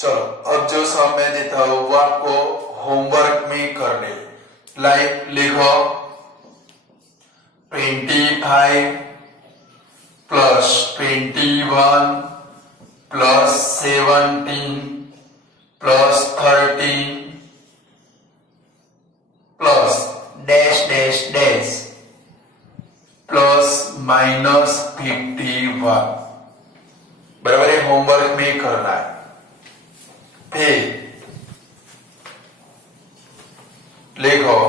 चलो अब जो सम मैं देता हूं वो आपको होमवर्क में करने। लाइक लिखो 25 plus 21 plus 17 plus 13 plus dash dash dash plus minus 51। बराबर है, होमवर्क में करना है। फिर लिखो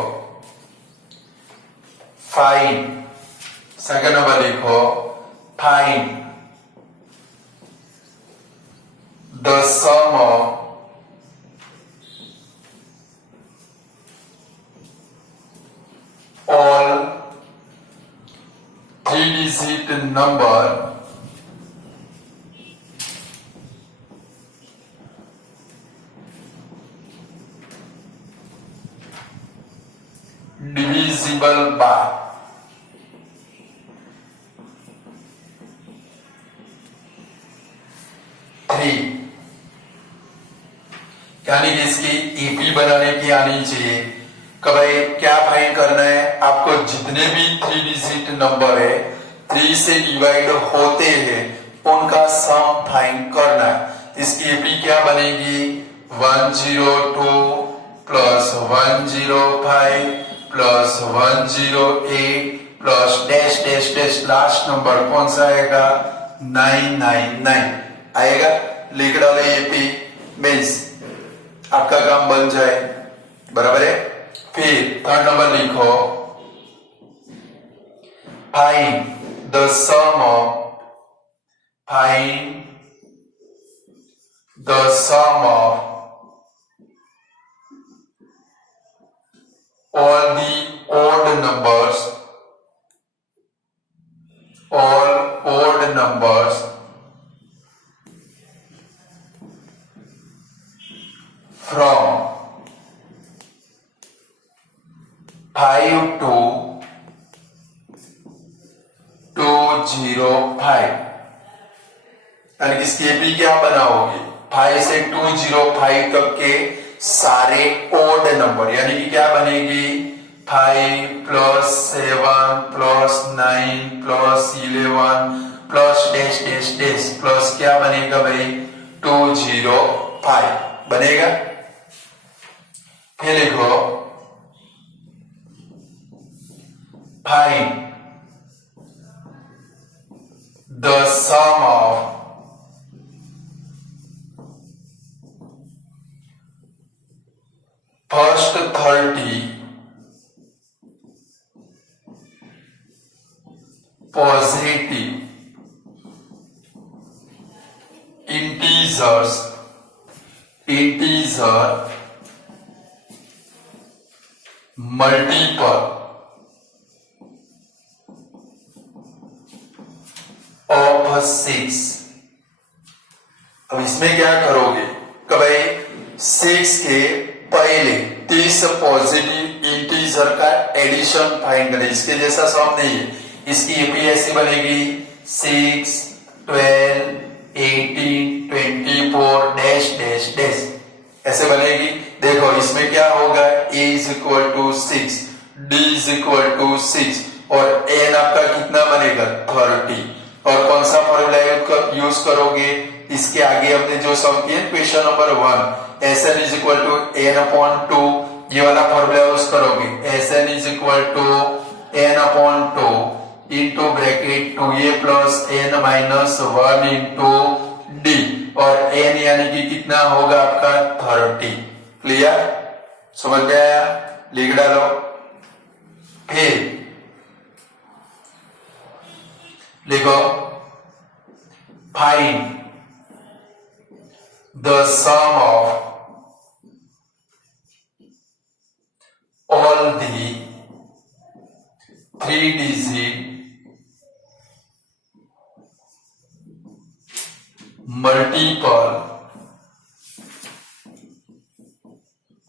फाइंड, सेकंड नंबर लिखो find the sum of all 3-digit number divisible by 3। यानी कि इसकी ईपी बनाने की आनी चाहिए। कि भाई क्या फाइंड करना है आपको, जितने भी 3 डिजिट नंबर है 3 से डिवाइड होते हैं उनका सम फाइंड करना है। इसकी ईपी क्या बनेगी 102 plus 105 plus 108 plus dash dash dash last number कौन सा आएगा 999 आएगा। लिख डालो ईपी मीन्स आपका काम बन जाए। बराबर है। फिर थर्ड नंबर लिखो find the sum of all the odd numbers from 5 to 205। यानी कि इसकी एपी क्या बनाओगे 5 से 205 तक के सारे ओड नंबर, यानी कि क्या बनेगी 5 plus 7 plus 9 plus 11 plus dash dash dash plus क्या बनेगा भाई 205 बनेगा। फिर लिखो find the sum of first 30 positive integer multiple of 6। अब इसमें क्या करोगे कि भाई 6 के पहले 30 पॉजिटिव इंटीजर का एडिशन फाइंड करें। इसके जैसा सम नहीं है। इसकी ईपी ऐसी बनेगी 6 12 18 24 डैश डैश डैश ऐसे बनेगी। देखो इसमें क्या होगा a is equal to 6 d is equal to 6 और n आपका कितना बनेगा 30। और कौन सा फॉर्मूला यूज करोगे इसके आगे हमने जो सम किया question number 1 Sn is equal to n upon 2 ये वाला फॉर्मूला यूज करोगे। Sn is equal to n upon 2 into bracket 2a plus n minus 1 into d और n यानी कि कितना होगा आपका 30। क्लियर, समझ में आया? लिख डालो। फिर लिखो find the sum of all the 3-digit multiple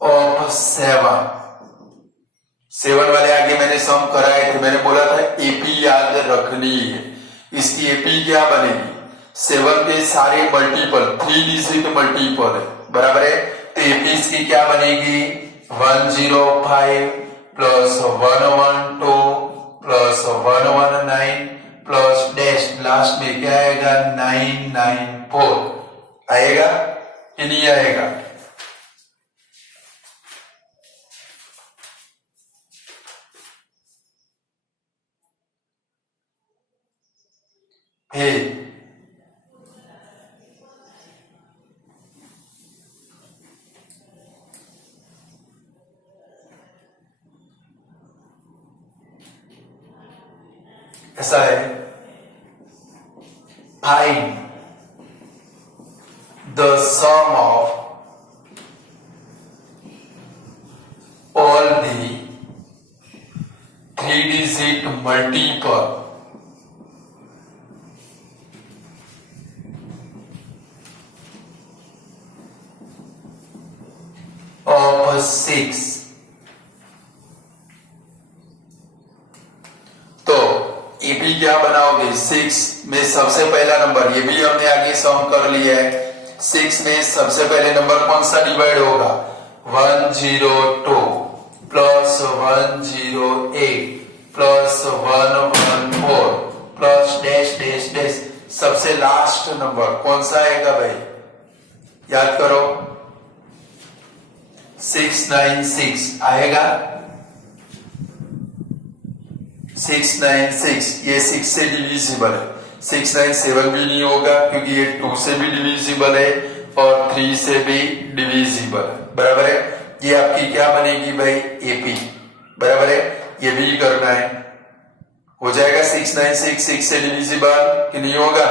of 7। 7 वाले आगे मैंने सम कराए थे, मैंने बोला था एपी याद रखनी है। इसकी एपी क्या बनेगी 7 के सारे मल्टीपल 3 डिजिट मल्टीपल है, बराबर है। तो एपी इसकी क्या बनेगी 105 plus 112 plus 119 plus dash last में क्या आएगा 994 आएगा कि नहीं आएगा। ऐसा है find the sum of all the 3 digit multiple of 6। AP क्या बनाओगे 6 में सबसे पहला नंबर, ये भी हमने आगे सम कर लिया है। 6 में सबसे पहले नंबर कौन सा डिवाइड होगा 102 plus 108 plus 114 plus dash dash dash, सबसे लास्ट नंबर कौन सा आएगा भाई याद करो 696 आएगा 696, ये 6 से डिविजिबल है। 697 भी नहीं होगा क्योंकि ये 2 से भी डिविजिबल है और 3 से भी डिविजिबल है, बराबर है। ये आपकी क्या बनेगी भाई एपी, बराबर है। ये भी करना है, हो जाएगा 696 6 से डिविजिबल कि नहीं होगा।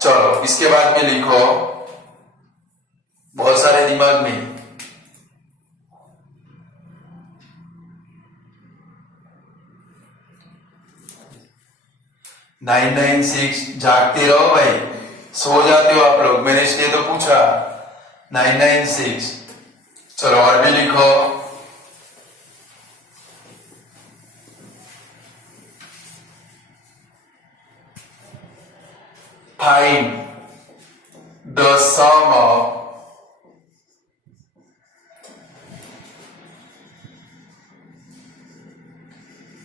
चलो इसके बाद में लिखो बहुत सारे दिमाग में 996, जागते रहो भाई, सो जाते हो आप लोग, मैंने इसलिए तो पूछा 996। चलो और भी लिखो find the sum of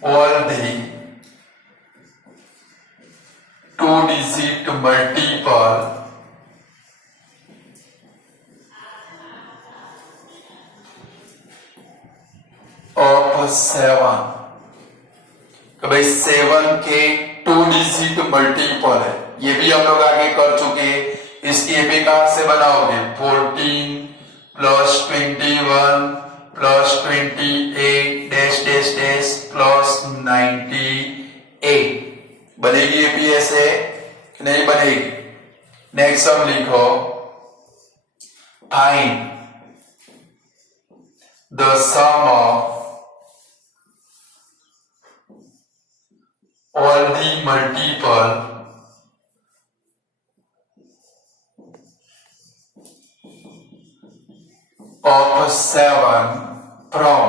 all the 2 digit multiple of 7। तो भाई 7 के 2 डिजिट मल्टीपल है, ये भी हम लोग आगे कर चुके हैं। इसकी एपी कहां से बनाओगे 14 plus 21 plus 28 dash dash dash plus 98 बनेगी एपी ऐसे नहीं बनेगी। नेक्स्ट हम लिखो find the sum of all the multiple of 7 from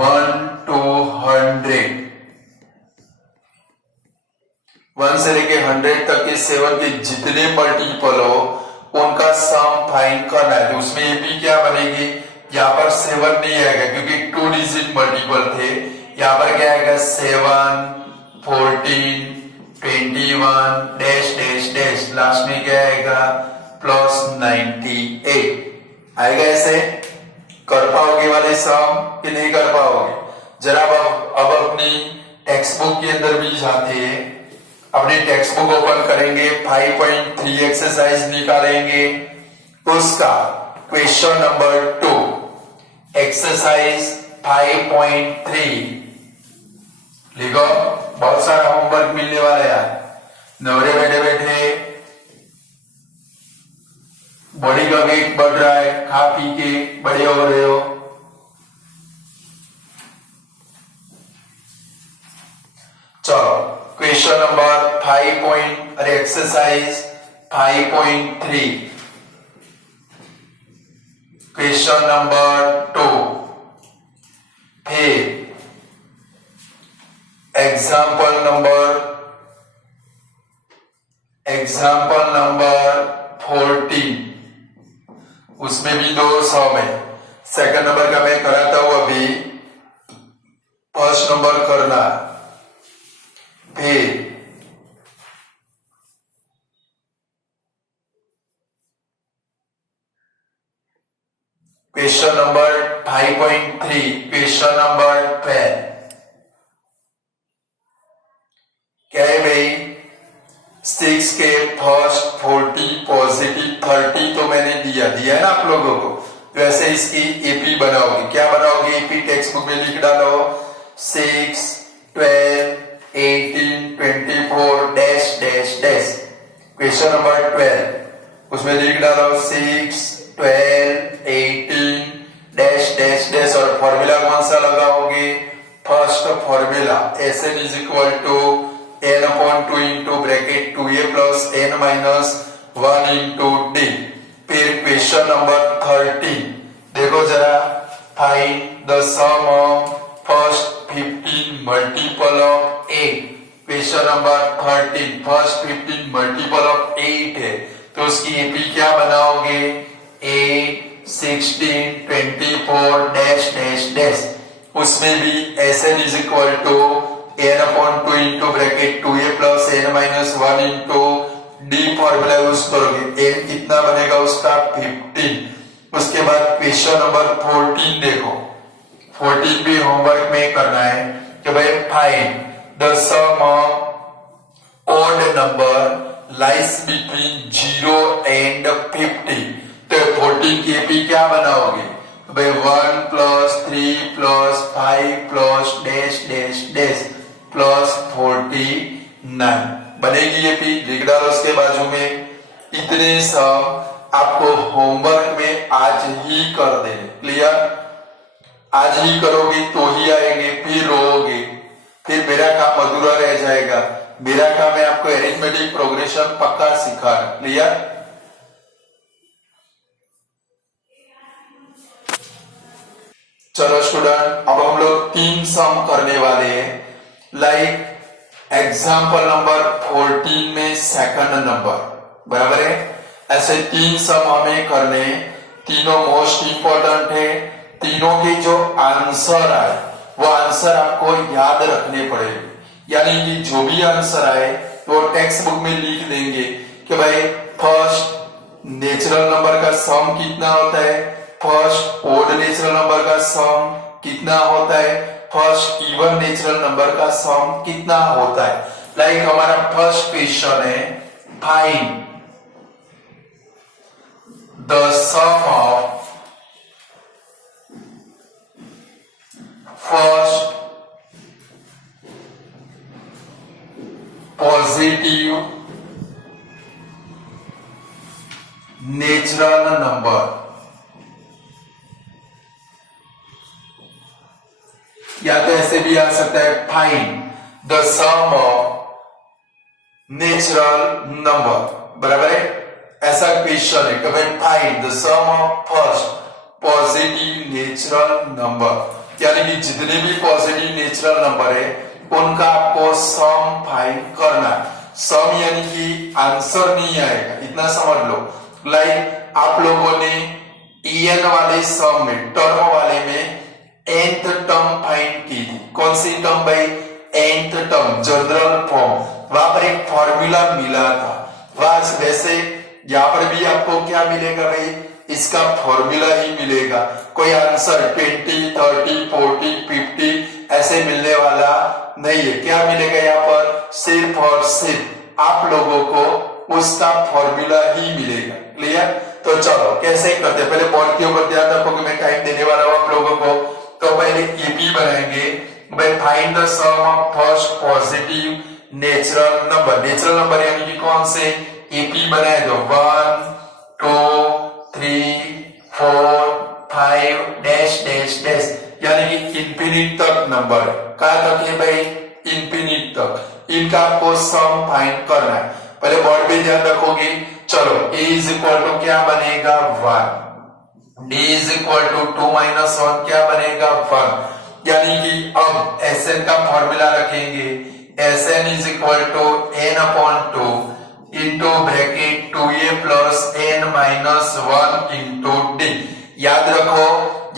1 to 100। 1 से लेके 100 तक के 7 के जितने मल्टीपल हो उनका सम फाइंड करना है। तो उसमें ये भी क्या बनेगी, यहाँ पर 7 नहीं आएगा क्योंकि 2 डिजिट मल्टीपल थे। यहाँ पर क्या आएगा 7 14 21 डैश डैश डैश लास्ट में क्या आएगा प्लस 98 आएगा। ऐसे कर पाओगे वाले सम कि नहीं कर पाओगे। जरा अब अपनी टेक्स्ट बुक के अंदर भी जाते हैं, अपनी टेक्स्ट बुक ओपन करेंगे 5.3 एक्सरसाइज निकालेंगे, उसका क्वेश्चन नंबर 2 एक्सरसाइज 5.3 लिखो। बहुत सारा होमवर्क मिलने वाला है यार, नवरे बैठे बैठे बॉडी का वेट बढ़ रहा है, खा पी के बड़े हो रहे हो। चलो question number 5 exercise 5.3 question number 2 फिर एग्जाम्पल नंबर एग्जाम्पल नंबर 14, उसमें भी 2 सम है। सेकंड नंबर का मैं कराता हूं अभी, फर्स्ट नंबर करना। फिर क्वेश्चन नंबर 5.3, क्वेश्चन नंबर 12 क्या है भाई? 6 के फर्स्ट 40 पॉजिटिव 30 तो मैंने दिया है ना आप लोगों को। वैसे इसकी एपी बनाओगे, क्या बनाओगे? एपी टेक्स्ट बुक में लिख डालो 6, 12, 18, 24 dash dash dash. Question number 12 उसमें लिख डालो 6, 12, 18 डैश डैश डैश और फॉर्मूला कौन सा लगाओगे? First formula Sn is equal to n upon 2 into bracket 2a plus n minus 1 into d। फिर क्वेश्चन नंबर 13 देखो जरा, find the sum of first 15 multiple of 8। Question number 13 first 15 multiple of 8 है, तो उसकी AP क्या बनाओगे? 8, 16, 24 dash dash dash. उसमें भी Sn is equal to n upon 2 into bracket 2a plus n minus 1 into d formula use करोगे। n कितना बनेगा उसका? 15। उसके बाद क्वेश्चन नंबर 14 देखो, 14 भी होमवर्क में करना है कि भाई find the sum of odd number lies between 0 and 50। तो 14 की एपी क्या बनाओगे? भाई 1 plus 3 plus 5 plus dash dash dash plus 49 बनेगी एपी। लिख डालो उसके बाजू में। इतने सब आपको होमवर्क में आज ही कर देने। क्लियर? आज ही करोगे तो ही आएंगे, फिर रोओगे, फिर मेरा काम अधूरा रह जाएगा। मेरा काम है आपको अरिथमेटिक प्रोग्रेशन पक्का सिखाना। क्लियर? चलो स्टूडेंट, अब हम लोग 3 सम करने वाले हैं। लाइक एग्जाम्पल नंबर 14 में सेकंड नंबर, बराबर है? ऐसे 3 सम हमें करने, तीनों मोस्ट इंपॉर्टेंट है। तीनों के जो आंसर आए वो आंसर आपको याद रखने पड़ेंगे। यानी कि जो भी आंसर आए वो टेक्स्ट बुक में लिख देंगे कि भाई फर्स्ट नेचुरल नंबर का सम कितना होता है, फर्स्ट ओड नेचुरल नंबर का सम कितना होता है, फर्स्ट इवन नेचुरल नंबर का सम कितना होता है। लाइक हमारा फर्स्ट क्वेश्चन है, find the sum of first positive natural number, या तो ऐसे भी आ सकता है find the sum of natural number, बराबर है? ऐसा क्वेश्चन है कि भाई find the sum of first positive natural number, यानी कि जितने भी पॉजिटिव नेचुरल नंबर है उनका आपको सम फाइंड करना है। सम यानी कि आंसर नहीं आएगा, इतना समझ लो। लाइक आप लोगों ने en वाले सम में, टर्म वाले में nth टर्म फाइंड की थी। कौन सी टर्म भाई? nth term, general form. वहां पर एक फॉर्मूला मिला था। वहां वैसे यहाँ पर भी आपको क्या मिलेगा भाई? इसका फॉर्मूला ही मिलेगा। कोई आंसर 20, 30, 40, 50 ऐसे मिलने वाला नहीं है। क्या मिलेगा यहाँ पर? सिर्फ और सिर्फ आप लोगों को उसका फॉर्मूला ही मिलेगा। क्लियर? तो चलो कैसे करते हैं, पहले बोर्ड के ऊपर ध्यान रखो कि मैं टाइम देने वाला हूं आप लोगों को। तो पहले एपी बनाएंगे, भाई find the sum of first positive natural number. Natural number यानी कि कौन से? एपी बनाए दो 1, 2, 3, 4, 5 डैश डैश डैश, यानी कि इंफिनिट तक नंबर है। कहां तक है भाई? इंफिनिट तक। इनका आपको सम फाइंड करना है। पहले बोर्ड पे ध्यान रखोगे। चलो a इज इक्वल टू क्या बनेगा? 1। d is equal to 2 minus 1 क्या बनेगा? 1। यानी कि अब Sn का फॉर्मूला रखेंगे। Sn is equal to n upon 2 into bracket 2a plus n minus 1 into d. याद रखो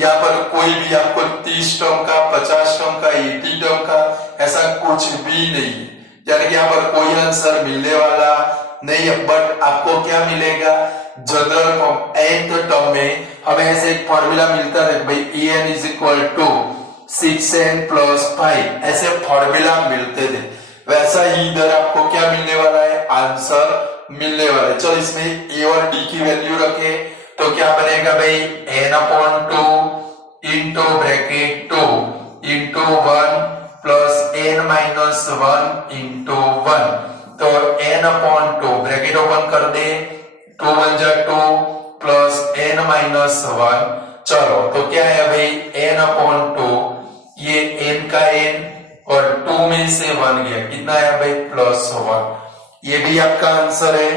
यहाँ पर कोई भी आपको 30 टर्म का, 50 टर्म का, 80 टर्म का ऐसा कुछ भी नहीं है, यानी कि यहाँ पर कोई आंसर मिलने वाला नहीं है। बट आपको क्या मिलेगा, जनरल फॉर्म nth टर्म में हमें ऐसे एक फॉर्मूला मिलता है भाई en is equal to 6n plus 5, ऐसे फॉर्मूला मिलते थे, वैसा ही इधर आपको क्या मिलने वाला है, आंसर मिलने वाला है। चलो इसमें a और d की वैल्यू रखे तो क्या बनेगा भाई, n upon 2 into bracket 2 into 1 plus n minus 1 into 1, तो n अपॉन 2 ब्रैकेट ओपन कर दे, 2 1 जा 2 प्लस n माइनस 1। चलो तो क्या है भाई, n अपॉन 2, ये n का n और 2 में से 1 गया, कितना है भाई, प्लस 1। ये भी आपका आंसर है।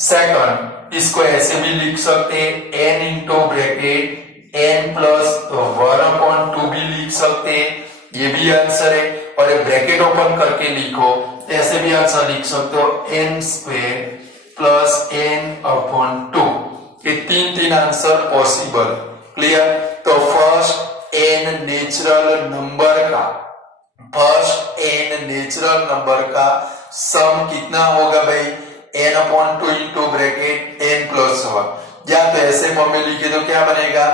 सेकंड, इसको ऐसे भी लिख सकते हैं, n into bracket n plus 1 upon 2 भी लिख सकते हैं, ये भी आंसर है। और ब्रैकेट ओपन करके लिखो, ऐसे भी आंसर लिख सकते हो, n square plus n upon 2। ये तीन आंसर पॉसिबल। क्लियर? तो फर्स्ट n नेचुरल नंबर का सम कितना होगा भाई, n upon 2 into bracket n plus 1, या तो ऐसे फॉर्म में लिखे तो क्या बनेगा,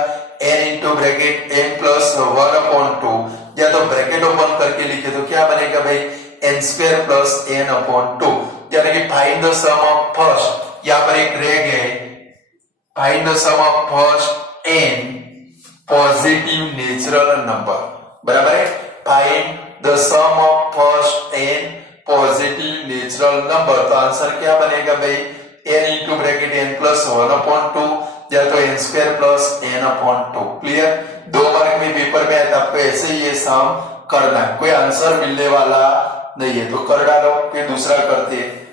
n into bracket n plus 1 upon 2, या तो ब्रैकेट ओपन करके लिखे तो क्या बनेगा भाई, n square plus n upon 2। यानी कि find the sum of first, यहाँ पर एक रह गए, find the sum of first n positive natural number, बराबर है। Find the sum of first n positive natural number, तो आंसर क्या बनेगा भाई, n into bracket n plus 1 upon 2, या तो n square plus n upon 2। Clear? 2 mark में paper में आया था, आपको ऐसे ही ये सम करना है, कोई आंसर मिलने वाला नहीं है तो कर डालो, फिर दूसरा करते हैं।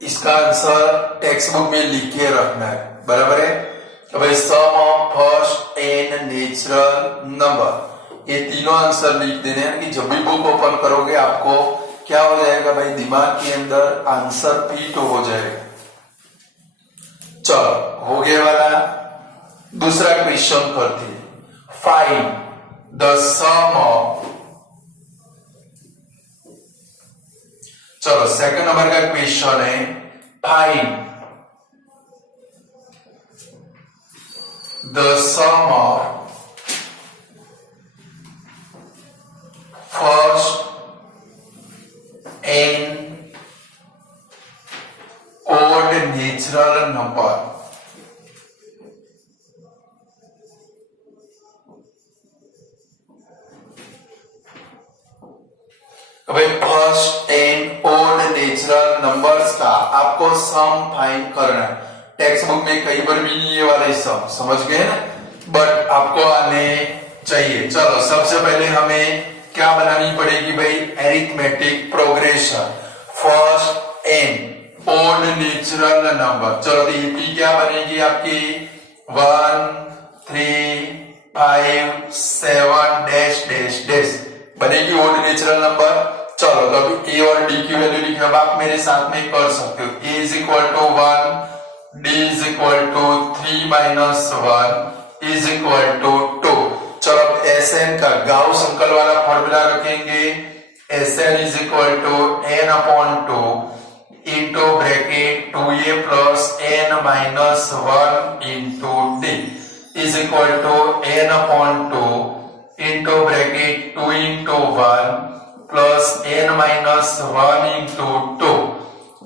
इसका आंसर टेक्स्ट बुक में लिख के रखना है, बराबर है। तो भाई sum of first n natural number, ये तीनों आंसर लिख देने हैं कि जब भी बुक ओपन करोगे आपको क्या हो जाएगा भाई, दिमाग के अंदर आंसर फिट हो जाएगा। चलो हो गया वाला, दूसरा क्वेश्चन करते हैं। फाइंड द सम ऑफ, चलो सेकंड नंबर का क्वेश्चन है, find the sum of first n odd natural number. भाई first n odd natural numbers का आपको सम फाइंड करना है। टेक्स्ट बुक में कई बार भी नहीं ये वाला सम, समझ गए ना, बट आपको आने चाहिए। चलो सबसे पहले हमें क्या बनानी पड़ेगी भाई, arithmetic progression. First n odd natural number, चलो तो क्या बनेगी आपकी, 1 3 5 7 डैश डैश डैश बनेगी odd नेचुरल नंबर। चलो तो अभी a और d की वैल्यू लिखना, अब आप मेरे साथ में कर सकते हो। a is equal to 1, d is equal to 3 minus 1 is equal to 2। चलो अब Sn का गाउस अंकल वाला फॉर्मूला रखेंगे, Sn is equal to n upon 2 into bracket 2a plus n minus 1 into d is equal to n upon 2 into bracket 2 into 1 plus n minus 1 into 2,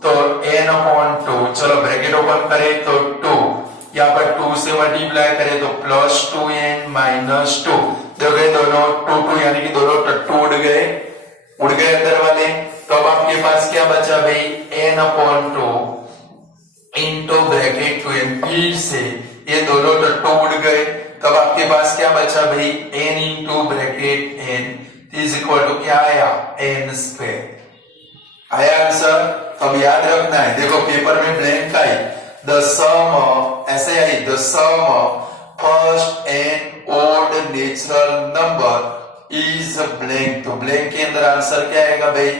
तो n upon 2, चलो bracket open करें तो 2, यहाँ पर 2 से multiply करें तो plus 2n minus 2, देखो दोनों 2 2 यानी कि दोनों टट्टू उड़ गए अंदर वाले। तो अब आपके पास क्या बचा भाई, n upon 2 into bracket 2n, फिर से ये दोनों टट्टू उड़ गए, तब आपके पास क्या बचा भाई, n into bracket n is equal to क्या आया, n स्क्वायर आया आंसर। तब याद रखना है, देखो पेपर में ब्लैंक आई, द सम ऐसे I, the sum first and odd natural number is blank, तो ब्लैंक के अंदर आंसर क्या आएगा भाई,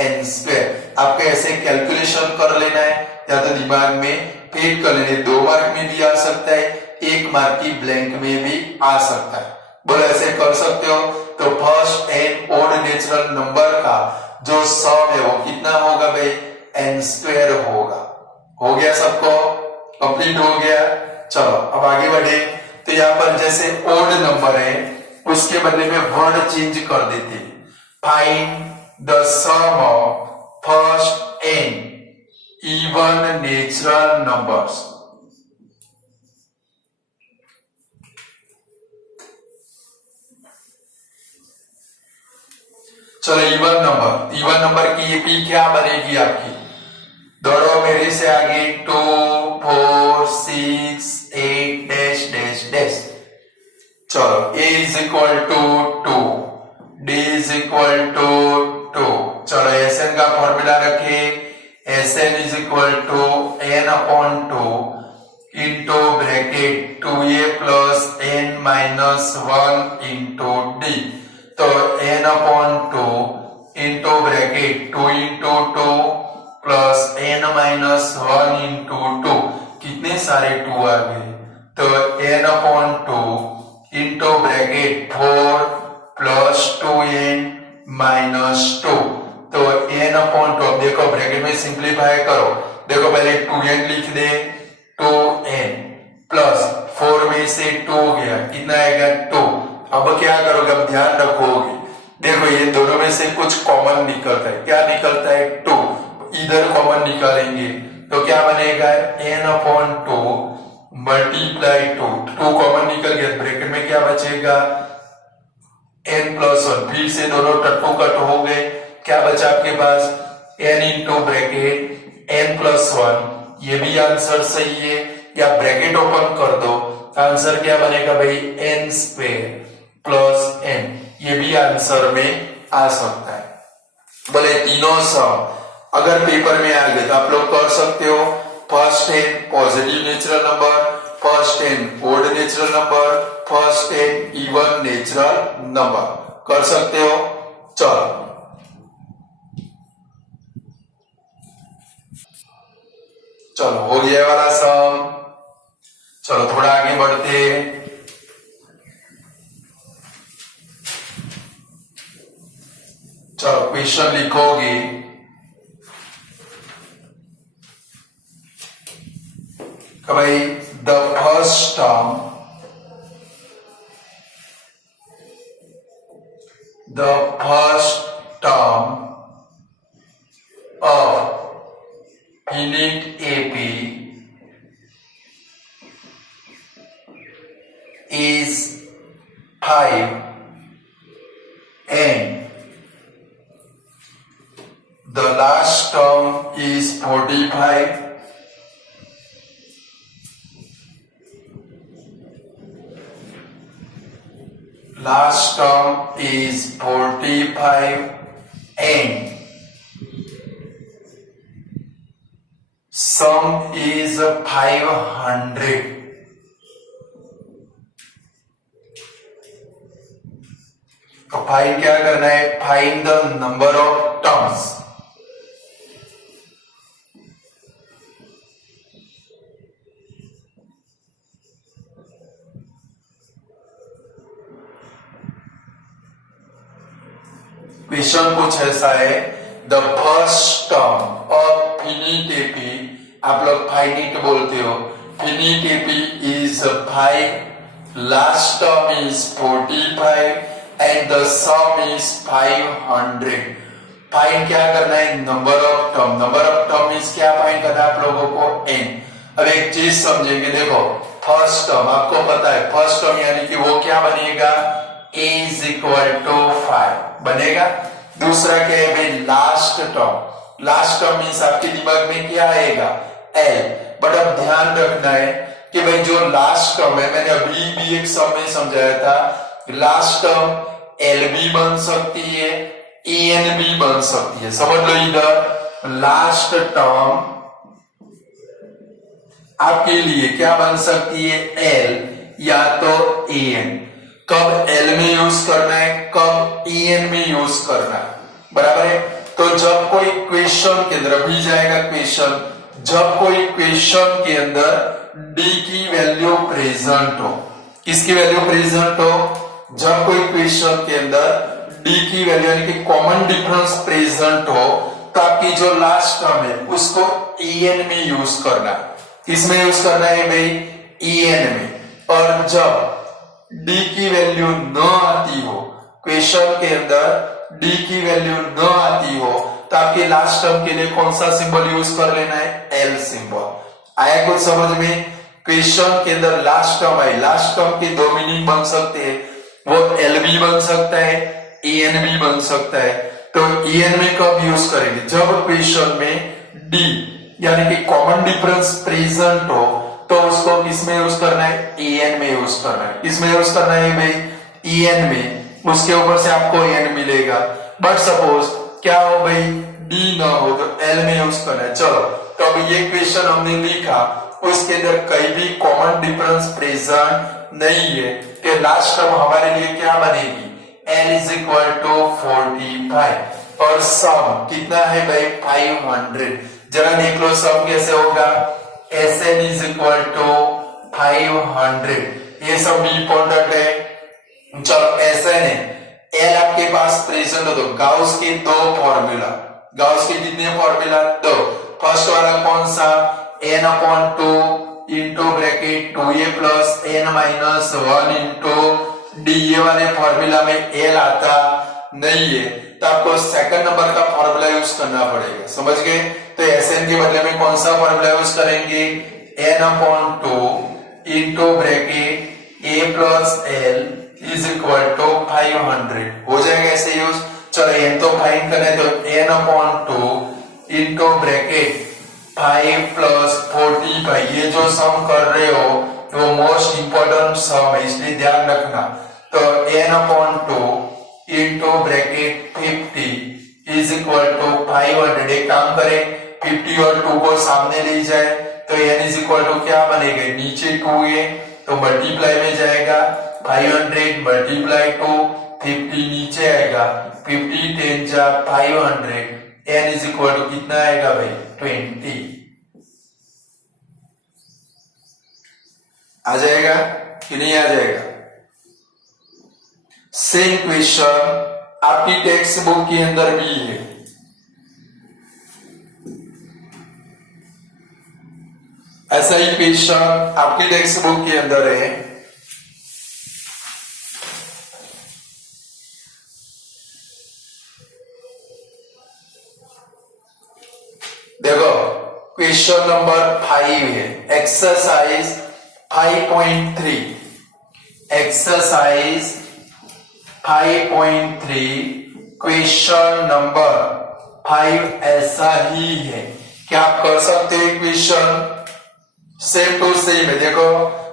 n स्क्वायर। आपको ऐसे कैलकुलेशन कर लेना है या तो दिमाग में फिट कर लेने, 2 मार्क में भी आ सकता है, 1 मार्क की ब्लैंक में भी आ सकता है, बोलो ऐसे कर सकते हो। तो first and odd natural number का जो सम है वो कितना होगा भाई, n स्क्वायर होगा। हो गया सबको, कंप्लीट हो गया। चलो अब आगे बढ़े, तो यहाँ पर जैसे ओड नंबर है उसके बदले में वर्ड चेंज कर देते हैं, find the sum of first and even natural numbers. चलो इवन नंबर की पी क्या बनेगी आपकी, दौड़ो मेरे से आगे, 2 4 6 8 डैश डैश डैश। चलो a is equal to 2, d is equal to 2, चलो Sn का फॉर्मूला रखे, Sn is equal to n upon 2 into bracket 2a plus n minus 1 into d, तो n upon 2 into bracket 2 into 2 plus n minus 1 into 2, कितने सारे 2 आ गए, तो n upon 2 into bracket 4 plus 2n minus 2, तो n upon 2, अब देखो bracket में सिंप्लीफाई करो, देखो पहले 2n लिख दे, 2n प्लस 4 में से 2 गया, कितना आएगा 2। अब क्या करोगे, अब ध्यान रखोगे, देखो ये दोनों में से कुछ कॉमन निकलता है, क्या निकलता है 2, इधर कॉमन निकालेंगे तो क्या बनेगा, n अपॉन 2 मल्टीप्लाई 2, 2 कॉमन निकल गया, ब्रैकेट में क्या बचेगा n प्लस 1, फिर से दोनों टट्टू कट हो गए, क्या बचा आपके पास n into bracket n plus 1, ये भी आंसर सही है, या ब्रैकेट ओपन कर दो, आंसर क्या बनेगा भाई, n स्क्वायर प्लस n, ये भी आंसर में आ सकता है। बोले तीनों सम अगर पेपर में आ गए तो आप लोग कर सकते हो, first and positive natural number, first and odd natural number, first and even natural number, कर सकते हो। चलो चलो हो गया वाला सम, चलो थोड़ा आगे बढ़ते, चलो क्वेश्चन लिखोगे, भाई the first term, the first term of finite AP is 5 and the last term is 45. Last term is 45 and sum is 500. तो फाइंड क्या करना है, find the number of terms. Question कुछ ऐसा है, the first term of finite AP, आप लोग finite बोलते हो, finite AP is 5, last term is 45 and the sum is 500. Find क्या करना है, number of term. Number of term means क्या फाइंड करना है आप लोगों को, n। अब एक चीज समझेंगे, देखो फर्स्ट टर्म आपको पता है, फर्स्ट टर्म यानी कि वो क्या बनेगा, a is equal to 5 बनेगा। दूसरा क्या है भाई, last term. Last term means आपके दिमाग में क्या आएगा, l। बट अब ध्यान रखना है कि भाई जो लास्ट टर्म है, मैंने अभी भी एक सम में समझाया था, लास्ट टर्म l भी बन सकती है, en भी बन सकती है। समझ लो, इधर लास्ट टर्म आपके लिए क्या बन सकती है, l या तो en। कब l में यूज करना है, कब en में यूज करना है, बराबर है। तो जब कोई क्वेश्चन के अंदर, अभी जाएगा क्वेश्चन, जब कोई क्वेश्चन के अंदर d की वैल्यू प्रेजेंट हो, किसकी वैल्यू प्रेजेंट हो, जब कोई क्वेश्चन के अंदर d की वैल्यू यानी कि कॉमन डिफरेंस प्रेजेंट हो, तो आपकी जो लास्ट टर्म है उसको en में यूज करना है। किसमें यूज करना है भाई, en में। और जब d की वैल्यू न आती हो, क्वेश्चन के अंदर d की वैल्यू न आती हो, तो आपके लास्ट टर्म के लिए कौन सा सिंबल यूज कर लेना है, l सिंबल। आया कुछ समझ में, क्वेश्चन के अंदर लास्ट टर्म है, लास्ट टर्म के दो मीनिंग बन सकते हैं, वो l भी बन सकता है, en भी बन सकता है। तो en में कब यूज करेंगे, जब क्वेश्चन में d यानी कि कॉमन डिफरेंस प्रेजेंट हो, तो उसको किसमें यूज करना है, en में यूज करना है। किसमें यूज करना है भाई, en में। उसके ऊपर से आपको n मिलेगा। बट सपोज क्या हो भाई, d ना हो तो l में यूज करना है। चलो, तो अब ये क्वेश्चन हमने लिखा, उसके अंदर कहीं भी कॉमन डिफरेंस प्रेजेंट नहीं है, तो लास्ट टर्म हमारे लिए क्या बनेगी, l is equal to 45। और सम कितना है भाई, 500। जरा देख लो सम कैसे होगा, Sn is equal to 500। ये सब भी इंपॉर्टेंट है। चलो Sn है, L आपके पास प्रेजेंट हो, तो गाउस के दो फॉर्मूला, गाउस के कितने फॉर्मूला, दो। फर्स्ट वाला कौन सा, n upon 2 into bracket 2a plus n minus 1 into d। ये वाले फॉर्मूला में l आता नहीं है, तो आपको सेकंड नंबर का फॉर्मूला यूज करना पड़ेगा। समझ गए, तो Sn के बदले में कौन सा फॉर्मूला यूज करेंगे, n upon 2 into bracket a plus l is equal to 500। हो जाएगा ऐसे यूज। चलो n तो फाइंड करना है, तो n upon 2 into bracket 5 plus 45। ये जो सम कर रहे हो वो मोस्ट इंपॉर्टेंट सम है, इसलिए ध्यान रखना। तो n upon 2 into bracket 50 is equal to 500। एक काम करें, 50 और 2 को सामने ले जाए, तो n इज इक्वल टू क्या बनेगा, नीचे 2 है तो मल्टीप्लाई में जाएगा, 500 मल्टीप्लाई 2, 50 नीचे आएगा, 50 10 जा 500, n इज इक्वल टू कितना आएगा भाई, 20। आ जाएगा कि नहीं आ जाएगा। सेम क्वेश्चन आपकी टेक्स्ट बुक के अंदर भी है। ऐसा ही क्वेश्चन आपकी टेक्स्ट बुक के अंदर है। देखो क्वेश्चन नंबर 5 है, एक्सरसाइज 5.3। एक्सरसाइज 5.3 क्वेश्चन नंबर 5 ऐसा ही है। क्या आप कर सकते हैं क्वेश्चन सेम टू सेम है। देखो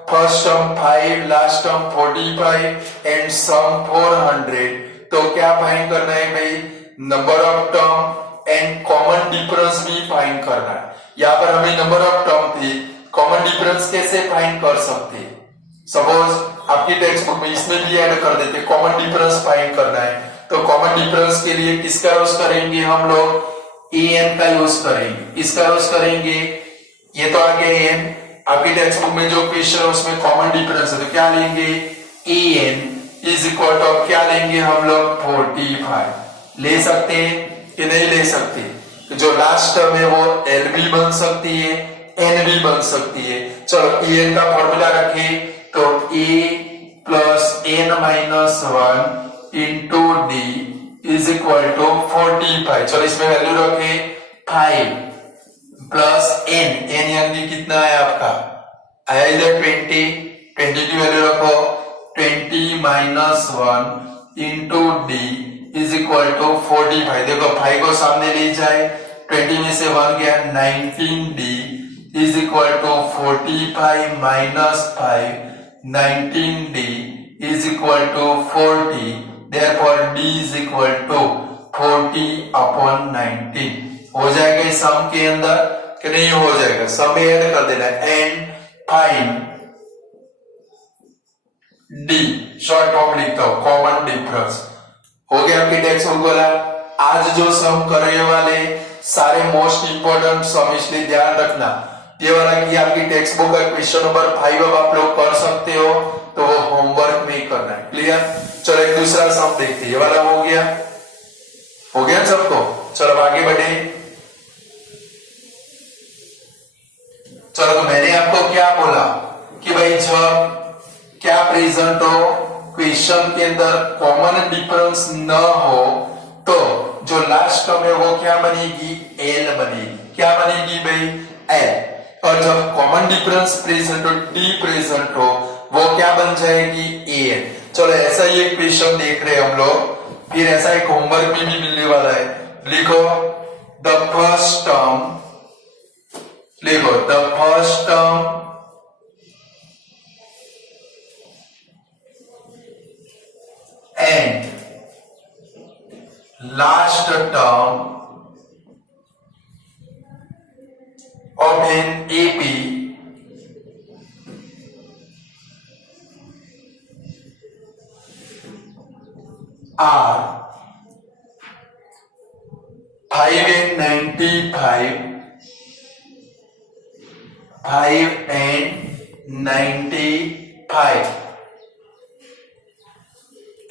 first term 5, last term 45 and sum 400। तो क्या फाइंड करना है भाई, number of term and common difference भी फाइंड करना है। यहाँ पर हमें नंबर ऑफ टर्म थी, कॉमन डिफरेंस कैसे फाइंड कर सकते हैं। सपोज आपकी टेक्स्ट बुक में इसमें भी ऐड कर देते, कॉमन डिफरेंस फाइंड करना है। तो कॉमन डिफरेंस के लिए किसका यूज करेंगे हम लोग, an का यूज करेंगे। इसका यूज करेंगे, ये तो आ गया an। आपकी टेक्स्ट बुक में जो क्वेश्चन है उसमें कॉमन डिफरेंस है, तो क्या लेंगे, an इज इक्वल टू क्या लेंगे हम लोग, 45। ले सकते हैं कि नहीं ले सकते। तो जो लास्ट टर्म है वो l भी बन सकती है, n भी बन सकती है। चलो an का फॉर्मूला रखें, तो a plus n minus 1 into D is equal to 45। चलो इसमें वैल्यू रखे 5 प्लस एन, एन यानी कितना है आपका, आया इधर 20, 20 की वैल्यू रखो 20 minus 1 into D is equal to 45। देखो 5 को सामने ले जाए, 20 में से 1 गया, 19d is equal to 45 minus 5, 19d is equal to 40, therefore d is equal to 40 upon 19। हो जाएगा इस सम के अंदर कि नहीं हो जाएगा, सम में ऐड कर देना and find D, short form लिखता हूं कॉमन डिफरेंस। हो गया आपकी टेक्स्ट बुक वाला। आज जो सम करने वाले सारे मोस्ट इंपोर्टेंट सम, इसलिए ध्यान रखना ये वाला कि आपकी टेक्स्ट बुक का क्वेश्चन नंबर 5 अब आप लोग कर सकते हो, तो वो होमवर्क में ही करना है। क्लियर? चलो एक दूसरा सम देखते हैं। ये वाला हो गया सबको। चलो आगे बढ़े। चलो तो मैंने आपको क्या बोला कि भाई जब क्या प्रेजेंट हो, क्वेश्चन के अंदर कॉमन डिफरेंस न हो, तो जो लास्ट टर्म है वो क्या बनेगी, एल बनेगी। क्या बनेगी भाई, एल। और जब कॉमन डिफरेंस प्रेजेंट हो, डी प्रेजेंट हो, वो क्या बन जाएगी, एन। चलो ऐसा ही एक क्वेश्चन देख रहे हैं हम लोग, फिर ऐसा एक होमवर्क में भी मिलने वाला है। लिखो द फर्स्ट टर्म, लिखो the first term and last term of an AP are 5 and 95, 5 and 95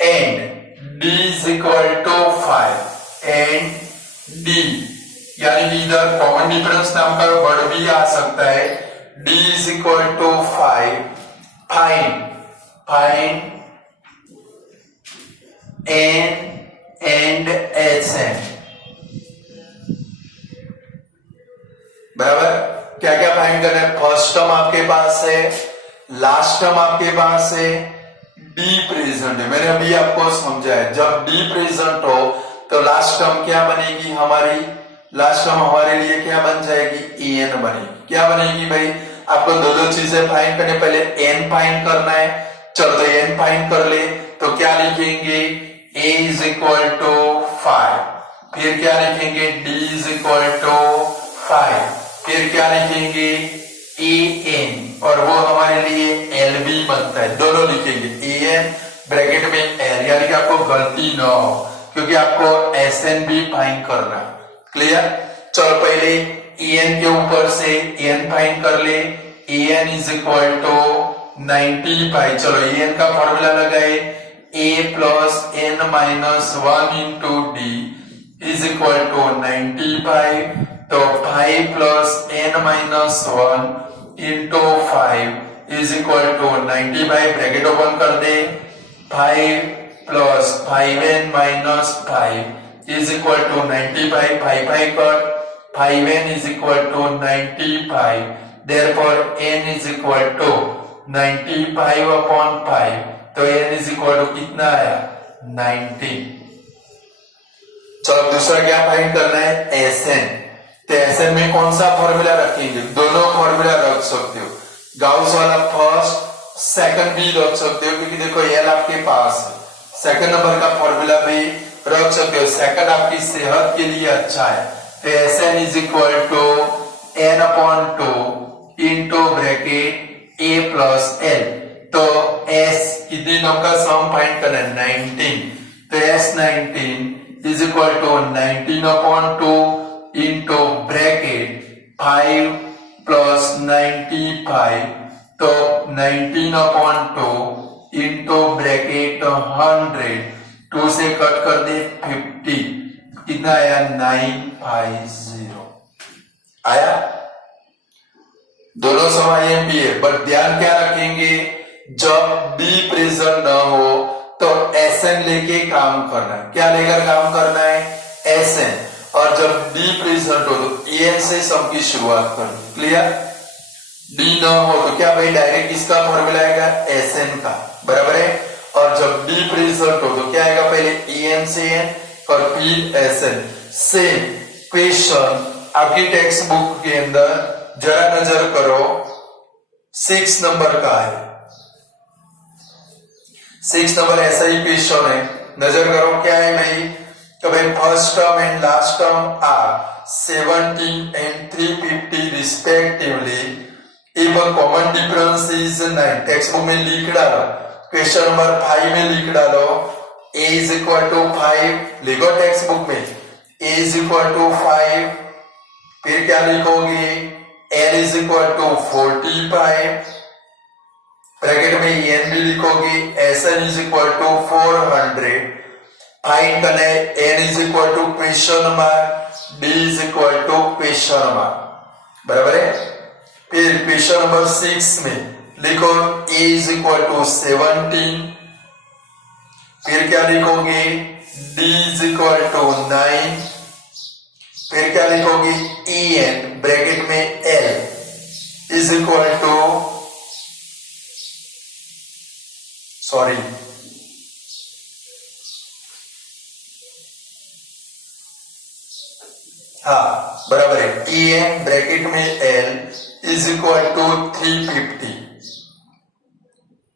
and d is equal to 5 and d, यानी कि इधर कॉमन डिफरेंस नाम का वर्ड भी आ सकता है। d is equal to 5, find n and sn। बराबर, क्या क्या फाइंड करना है, फर्स्ट टर्म आपके पास है, लास्ट टर्म आपके पास है, डी प्रेजेंट है। मैंने अभी आपको समझाया जब डी प्रेजेंट हो तो लास्ट टर्म क्या बनेगी हमारी, लास्ट टर्म हमारे लिए क्या बन जाएगी, एन बनेगी। क्या बनेगी भाई, आपको दो चीजें फाइंड करने, पहले एन फाइंड करना है। चलो तो एन फाइंड कर ले तो क्या लिखेंगे, ए इज इक्वल टू 5, फिर क्या लिखेंगे, डी इज इक्वल टू 5, फिर क्या लिखेंगे, ए एन, और वो हमारे लिए एल भी बनता है। दोनों लिखेंगे ए एन ब्रैकेट में एल, यानी कि आपको गलती ना हो, क्योंकि आपको एस एन भी फाइंड करना है। क्लियर? चलो पहले ए एन के ऊपर से एन फाइंड कर ले। A n is equal to 95। चलो ए एन का फॉर्मूला लगाए, a plus n minus 1 into D is equal to 95। तो 5 plus n minus 1 into 5 is equal to 95, bracket open कर दे, 5 plus 5n minus 5 is equal to 95, 5 cut, 5n is equal to 95, therefore n is equal to 95 upon 5, तो n is equal to कितना आया, 19। चलो दूसरा क्या find करना है, Sn। तो Sn में कौन सा फॉर्मूला रखेंगे, दोनों फॉर्मूला रख सकते हो, गाउस वाला फर्स्ट सेकंड भी रख सकते हो, क्योंकि देखो एल आपके पास है, सेकंड नंबर का फॉर्मूला भी रख सकते हो, सेकंड आपकी सेहत के लिए अच्छा है। तो Sn is equal to n upon 2 into bracket a plus l। तो s कितने नंबर का सम फाइंड करना है, 19। तो S19 is equal to 19 upon 2 into bracket 5 plus 95, तो 19 अपॉन 2 इंटू ब्रैकेट 100, 2 से कट कर दे 50, कितना आया, 950 आया। दोनों समय भी है, बट ध्यान क्या रखेंगे, जब डी प्रेजेंट न हो तो एसएन लेके काम करना है। क्या लेकर काम करना है? एसएन। और जब डी प्रेजेंट हो तो एन से सम की शुरुआत करनी। क्लियर? डी न हो तो क्या भाई डायरेक्ट किसका फॉर्मूला आएगा? एसएन का। बराबर है। और जब डी प्रेजेंट हो तो क्या आएगा? पहले एन से एन और फिर एसएन। सेम क्वेश्चन आपकी टेक्स्ट बुक के अंदर जरा नजर करो, 6 नंबर का है। 6 नंबर ऐसा ही क्वेश्चन है, नजर करो क्या है भाई? तो भाई first term and last term are 17 and 350 respectively. If a common difference is 9, text book में लिख डालो। क्वेश्चन नंबर 5 में लिख डालो a is equal to 5, लिखो टेक्स्ट बुक में a is equal to 5, फिर क्या लिखोगे? n is equal to 45, bracket में n भी लिखोगे, sn is equal to 400, find करना है n is equal to question mark, d is equal to question mark. बराबर है। फिर क्वेश्चन नंबर 6 में लिखो a is equal to 17, फिर क्या लिखोगे? d is equal to 9, फिर क्या लिखोगे? en ब्रैकेट में l is equal to हाँ बराबर है, en ब्रैकेट में l is equal to 350।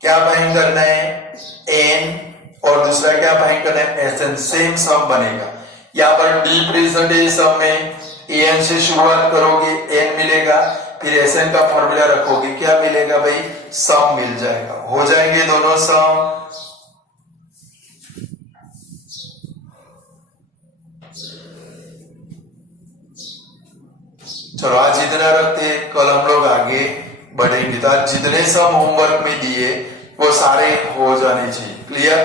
क्या फाइंड करना है? n और दूसरा क्या फाइंड करना है? sn। सेम सम बनेगा। यहाँ पर डी प्रेजेंट है, सम में an से शुरुआत करोगे n मिलेगा, फिर sn का फॉर्मूला रखोगे, क्या मिलेगा भाई? सम मिल जाएगा। हो जाएंगे दोनों सम। चलो आज इतना रखते हैं, कल हम लोग आगे बढ़ेंगे। तो आज जितने सम होमवर्क में दिए वो सारे हो जाने चाहिए। क्लियर?